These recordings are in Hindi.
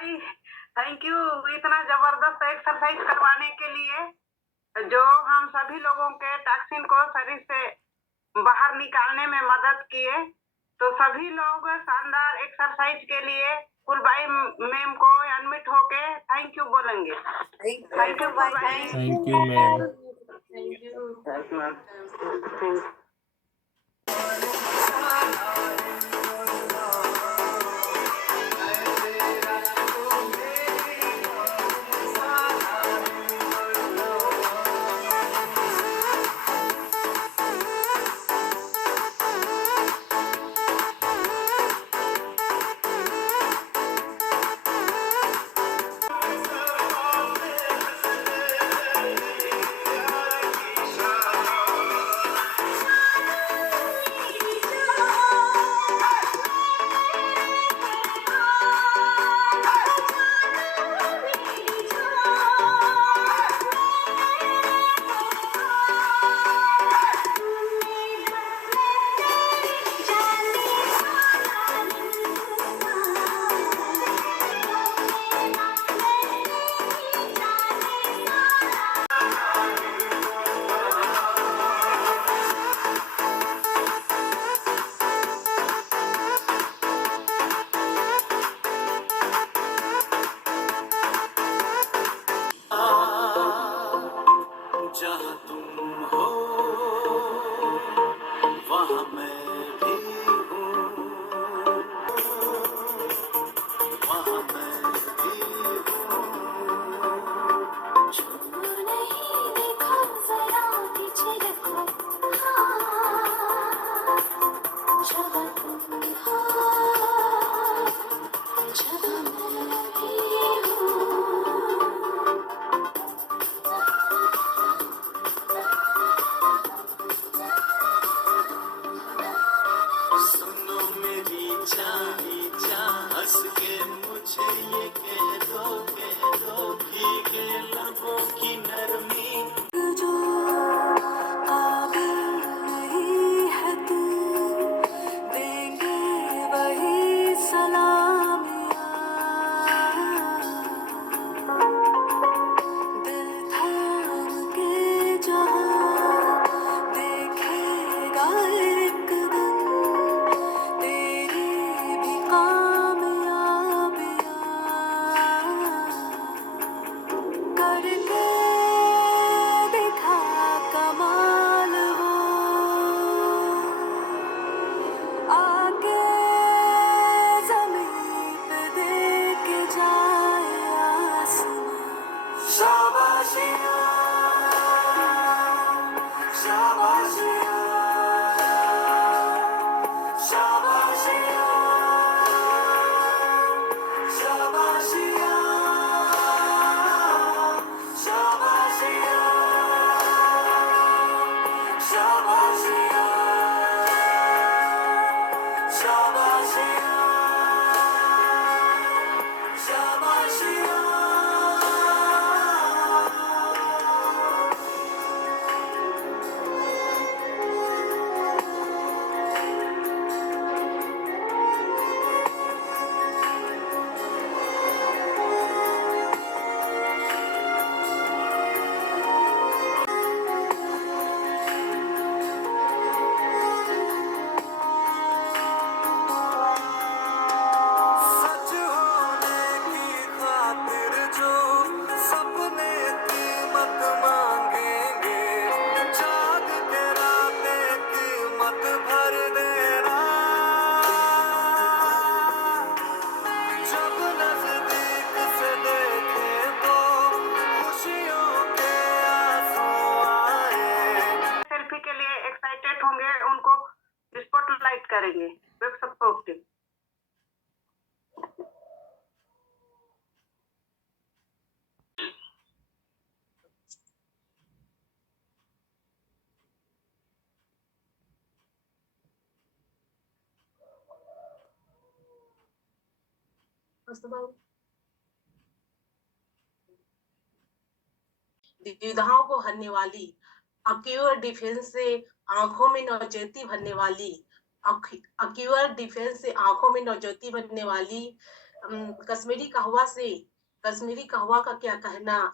भाई, थैंक यू इतना जबरदस्त एक्सरसाइज करवाने के लिए, जो हम सभी लोगों के टॉक्सिन को शरीर से बाहर निकालने में मदद किए। तो सभी लोग शानदार एक्सरसाइज के लिए फुलबाई मैम को अनम्यूट होके थैंक यू बोलेंगे। Thank you Phulbai. Thank you ma'am. Thank you. Thank you ma'am. जहाँ तुम हो वहाँ मैं भी हूँ, वहाँ मैं भी हूँ। जो नहीं देखो जरा पीछे देखो, जहाँ तुम हो जहाँ मैं भी हूँ। सुनो मेरी जानी जा, हंस के मुझे ये कह दो भीगे लबों की नरमी। जो काबिल नहीं है तू, देंगे वही सलामियाँ। दिल थाम के जहाँ देखेगा एक दिन तेरी भी कामयाबियाँ। करके दिखा कमाल वो, आके ज़मीं पे दे के जाए आसमां। शाबाशियाँ, शाबाशियाँ, शाबाशियाँ, शाबाशियाँ, शाबाशियाँ, शाबाशियाँ, शाबाशियाँ, शाबाशियाँ। सच होने की खातिर जो सपने कीमत मांगेंगे, जाग के रातें कीमत भर देना। जब नजदीक से देखे तो खुशियों के आंसू आए। सेल्फी के लिए एक्साइटेड होंगे, उनको स्पॉटलाइट करेंगे। Web support team. विविधाओं को हरने वाली, अक्यूअर डिफेंस से आंखों में नौजती भरने वाली, अक्यूअर डिफेंस से आंखों में नौजती भरने वाली, कश्मीरी कहवा का क्या कहना,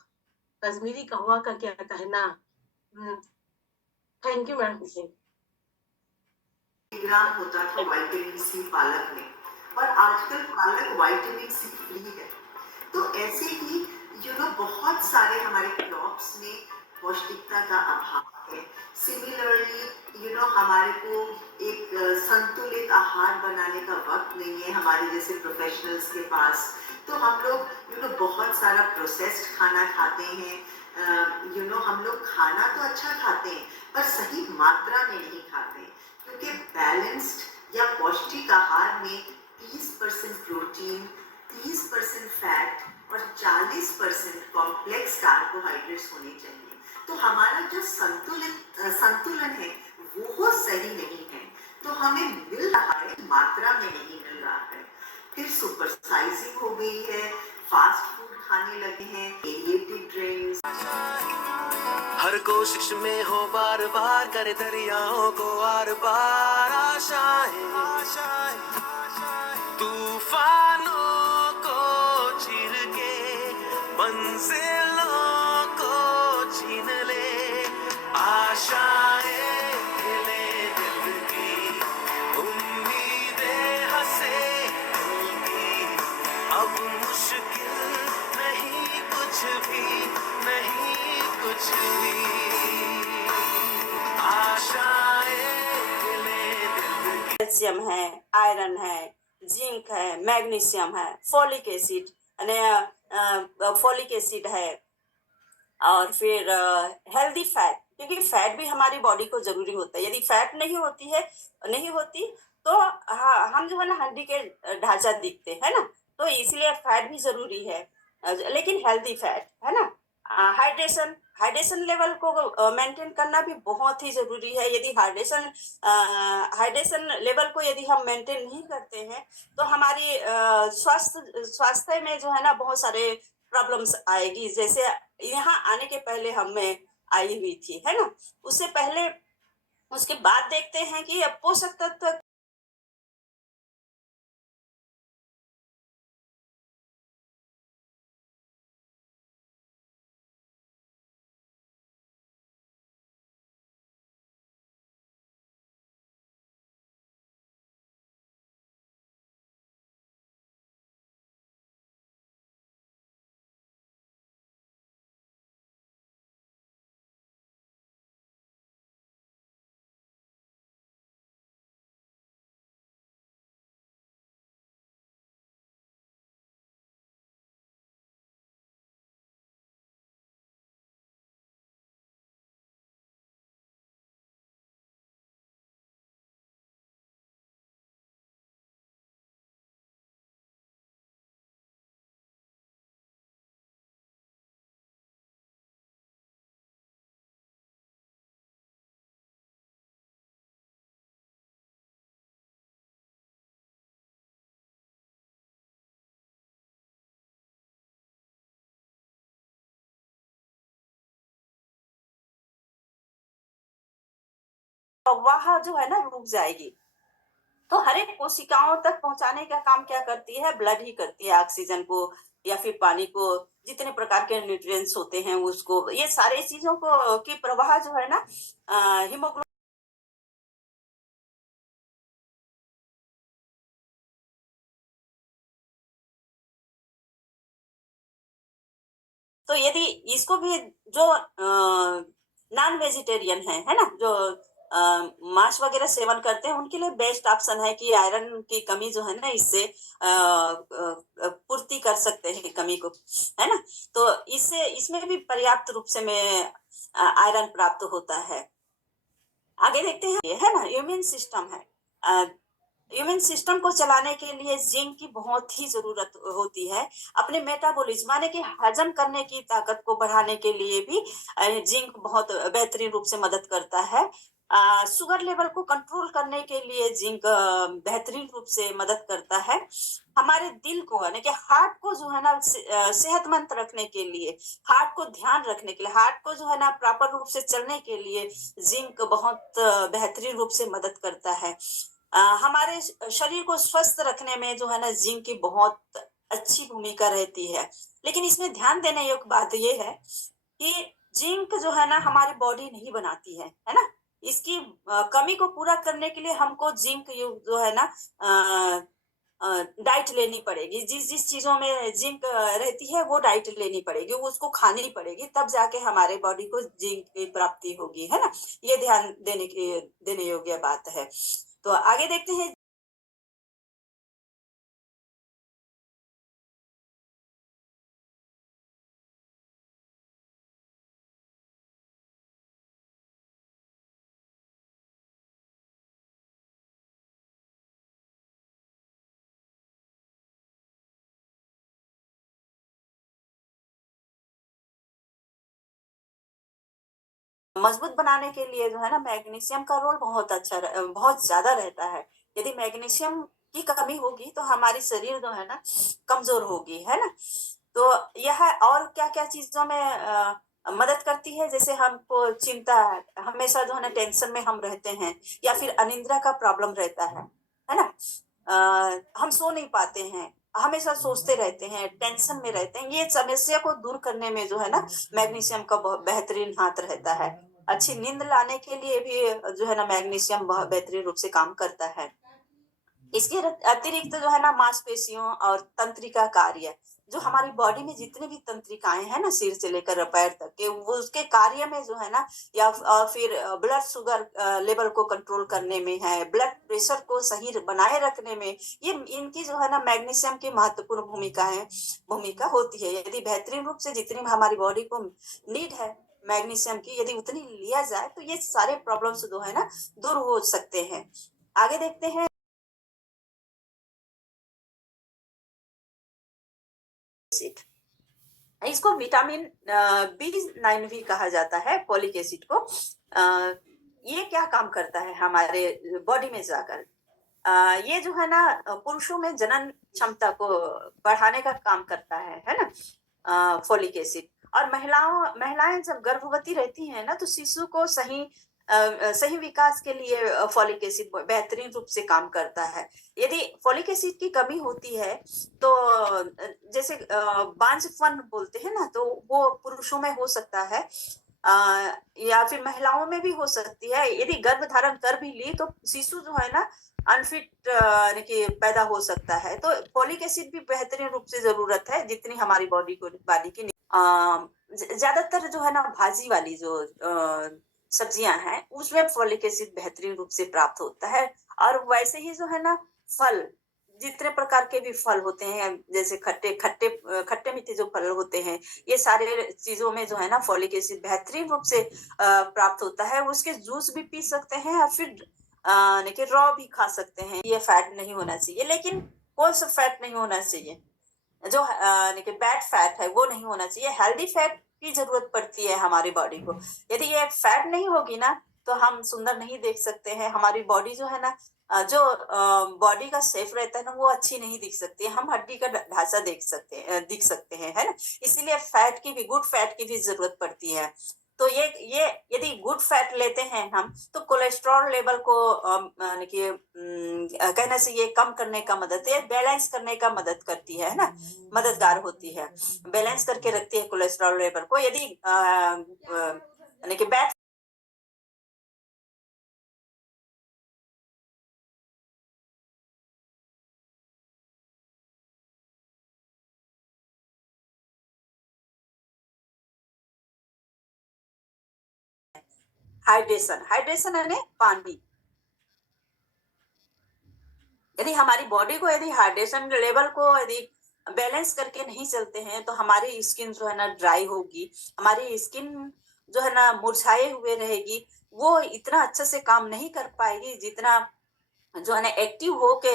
कश्मीरी कहवा का क्या कहना। थैंक यू मैडम जी। ग्राम होता था विटामिन सी पालक में, और आजकल पालक विटामिन सी फ्री है। तो ऐसे ही बहुत सारे हमारे क्रॉप्स में पौष्टिकता का अभाव है। सिमिलरली हमारे को एक संतुलित आहार बनाने का वक्त नहीं है हमारे जैसे प्रोफेशनल्स के पास। तो हम लोग बहुत सारा प्रोसेस्ड खाना खाते हैं। हम लोग खाना तो अच्छा खाते हैं पर सही मात्रा में नहीं खाते, क्योंकि बैलेंस्ड या पौष्टिक आहार में 30% प्रोटीन, 30% फैट और 40% कॉम्प्लेक्स कार्बोहाइड्रेट्स होने चाहिए। तो हमारा जो संतुलन है वो सही नहीं है। तो हमें मिल रहा है, मात्रा में नहीं मिल रहा है। फिर सुपर साइजिंग हो गई है, फास्ट फूड खाने लगे हैं, एरिएटिक ड्रिंक्स। हर कोशिश में हो बार बार, करे दरियाओं को आर पार। आशाएं तूफानों को चीर के मंजिलों को छीन ले। आशाएं हिले दिल की, उम्मीदें हंसे दिल की। अब मुश्किल नहीं कुछ भी, नहीं कुछ भी। आशाएं हिले दिल की। कैल्शियम है, आयरन है, जिंक है, मैग्नीशियम है, फोलिक एसिड है, और फिर हेल्दी फैट, क्योंकि फैट भी हमारी बॉडी को जरूरी होता है। यदि फैट नहीं होती तो हम जो है ना हड्डी के ढांचा दिखते है ना, तो इसलिए फैट भी जरूरी है, लेकिन हेल्दी फैट है ना। हाइड्रेशन लेवल को मेंटेन करना भी बहुत ही जरूरी है। यदि हाइड्रेशन लेवल को यदि हम मेंटेन नहीं करते हैं तो हमारी स्वास्थ्य में जो है ना बहुत सारे प्रॉब्लम्स आएगी। जैसे यहाँ आने के पहले हमें आई हुई थी है ना, उससे पहले उसके बाद देखते हैं कि पोषक तत्व वह जो है ना रुक जाएगी। तो हर एक कोशिकाओं तक पहुंचाने का काम क्या करती है? ब्लड ही करती है। ऑक्सीजन को या फिर पानी को, जितने प्रकार के न्यूट्रिएंट्स होते हैं उसको, ये सारे चीजों को की प्रवाह जो है ना हीमोग्लोबिन। तो यदि इसको भी जो नॉन वेजिटेरियन है ना, जो मांस वगैरह सेवन करते हैं, उनके लिए बेस्ट ऑप्शन है कि आयरन की कमी जो है ना इससे पूर्ति कर सकते हैं कमी को, है ना। तो इसमें भी पर्याप्त रूप से में आयरन प्राप्त होता है। आगे देखते हैं, है ना, इम्यून सिस्टम है। इम्यून सिस्टम को चलाने के लिए जिंक की बहुत ही जरूरत होती है। अपने मेटाबॉलिज्म माने कि हजम करने की ताकत को बढ़ाने के लिए भी जिंक बहुत बेहतरीन रूप से मदद करता है। शुगर लेवल को कंट्रोल करने के लिए जिंक बेहतरीन रूप से मदद करता है। हमारे दिल को यानी कि हार्ट को जो है ना सेहतमंद रखने के लिए, हार्ट को ध्यान रखने के लिए, हार्ट को जो है ना प्रॉपर रूप से चलने के लिए जिंक बहुत बेहतरीन रूप से मदद करता है। हमारे शरीर को स्वस्थ रखने में जो है ना जिंक की बहुत अच्छी भूमिका रहती है। लेकिन इसमें ध्यान देने योग्य बात ये है कि जिंक जो है ना हमारी बॉडी नहीं बनाती है ना। इसकी कमी को पूरा करने के लिए हमको जिंक जो है ना डाइट लेनी पड़ेगी। जिस जिस चीजों में जिंक रहती है वो डाइट लेनी पड़ेगी, वो उसको खानी पड़ेगी, तब जाके हमारे बॉडी को जिंक की प्राप्ति होगी, है ना। ये ध्यान देने योग्य बात है। तो आगे देखते हैं। मजबूत बनाने के लिए जो है ना मैग्नीशियम का रोल बहुत ज्यादा रहता है। यदि मैग्नीशियम की कमी होगी तो हमारी शरीर जो है ना कमजोर होगी, है ना। तो यह और क्या क्या चीजों में मदद करती है। जैसे हमको चिंता, हमेशा जो है ना टेंशन में हम रहते हैं, या फिर अनिद्रा का प्रॉब्लम रहता है ना। हम सो नहीं पाते हैं, हमेशा सोचते रहते हैं, टेंशन में रहते हैं। ये समस्या को दूर करने में जो है ना मैग्नीशियम का बहुत बेहतरीन हाथ रहता है। अच्छी नींद लाने के लिए भी जो है ना मैग्नीशियम बहुत बेहतरीन रूप से काम करता है। इसके अतिरिक्त जो है ना मांसपेशियों और तंत्रिका कार्य, जो हमारी बॉडी में जितने भी तंत्रिकाएं हैं ना सिर से लेकर पैर तक के, वो उसके कार्य में जो है ना, या फिर ब्लड शुगर लेवल को कंट्रोल करने में है, ब्लड प्रेशर को सही बनाए रखने में, ये इनकी जो है ना मैग्नीशियम की महत्वपूर्ण भूमिका होती है। यदि बेहतरीन रूप से जितनी हमारी बॉडी को नीड है मैग्नीशियम की, यदि उतनी लिया जाए तो ये सारे प्रॉब्लम्स जो है ना दूर हो सकते हैं। आगे देखते हैं। एसिड, इसको विटामिन B9 भी कहा जाता है, फोलिक एसिड को। ये क्या काम करता है हमारे बॉडी में जाकर, ये जो है ना पुरुषों में जनन क्षमता को बढ़ाने का काम करता है ना, फोलिक एसिड। और महिलाएं जब गर्भवती रहती हैं ना, तो शिशु को सही विकास के लिए फोलिक एसिड बेहतरीन रूप से काम करता है। यदि फोलिक एसिड की कमी होती है तो जैसे बांझपन बोलते हैं ना, तो वो पुरुषों में हो सकता है, या फिर महिलाओं में भी हो सकती है। यदि गर्भ धारण कर भी ली तो शिशु जो है ना अनफिट यानी पैदा हो सकता है। तो फोलिक एसिड भी बेहतरीन रूप से जरूरत है, जितनी हमारी बॉडी की ज्यादातर जो है ना भाजी वाली जो सब्जियां हैं उसमें फोलिक एसिड बेहतरीन रूप से प्राप्त होता है। और वैसे ही जो है ना फल, जितने प्रकार के भी फल होते हैं, जैसे खट्टे मीठे जो फल होते हैं, ये सारे चीजों में जो है ना फोलिक एसिड बेहतरीन रूप से प्राप्त होता है। उसके जूस भी पी सकते हैं, और फिर रॉ भी खा सकते हैं। ये फैट नहीं होना चाहिए, लेकिन कौन सा फैट नहीं होना चाहिए, जो बैड फैट है वो नहीं होना चाहिए। हेल्दी फैट की जरूरत पड़ती है हमारी बॉडी को। यदि ये फैट नहीं होगी ना तो हम सुंदर नहीं देख सकते हैं। हमारी बॉडी जो है ना जो बॉडी का शेप रहता है ना, वो अच्छी नहीं दिख सकती है। हम हड्डी का ढांचा दिख सकते हैं, है ना। इसीलिए फैट की भी, गुड फैट की भी जरूरत पड़ती है। तो ये यदि गुड फैट लेते हैं हम, तो कोलेस्ट्रॉल लेवल को कहना चाहिए कम करने का मदद, ये बैलेंस करने का मदद करती है ना, मददगार होती है, बैलेंस करके रखती है कोलेस्ट्रॉल लेवल को। यदि बैड हाइड्रेशन यानी पानी। यदि हमारी बॉडी को, यदि हाइड्रेशन लेवल को यदि बैलेंस करके नहीं चलते हैं, तो हमारी स्किन जो है ना ड्राई होगी, हमारी स्किन जो है ना मुरझाए हुए रहेगी, वो इतना अच्छे से काम नहीं कर पाएगी जितना जो है ना एक्टिव हो के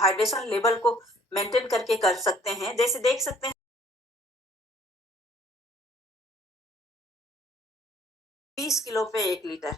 हाइड्रेशन लेवल को मेंटेन करके कर सकते हैं। जैसे देख सकते हैं 20 किलो पे 1 लीटर।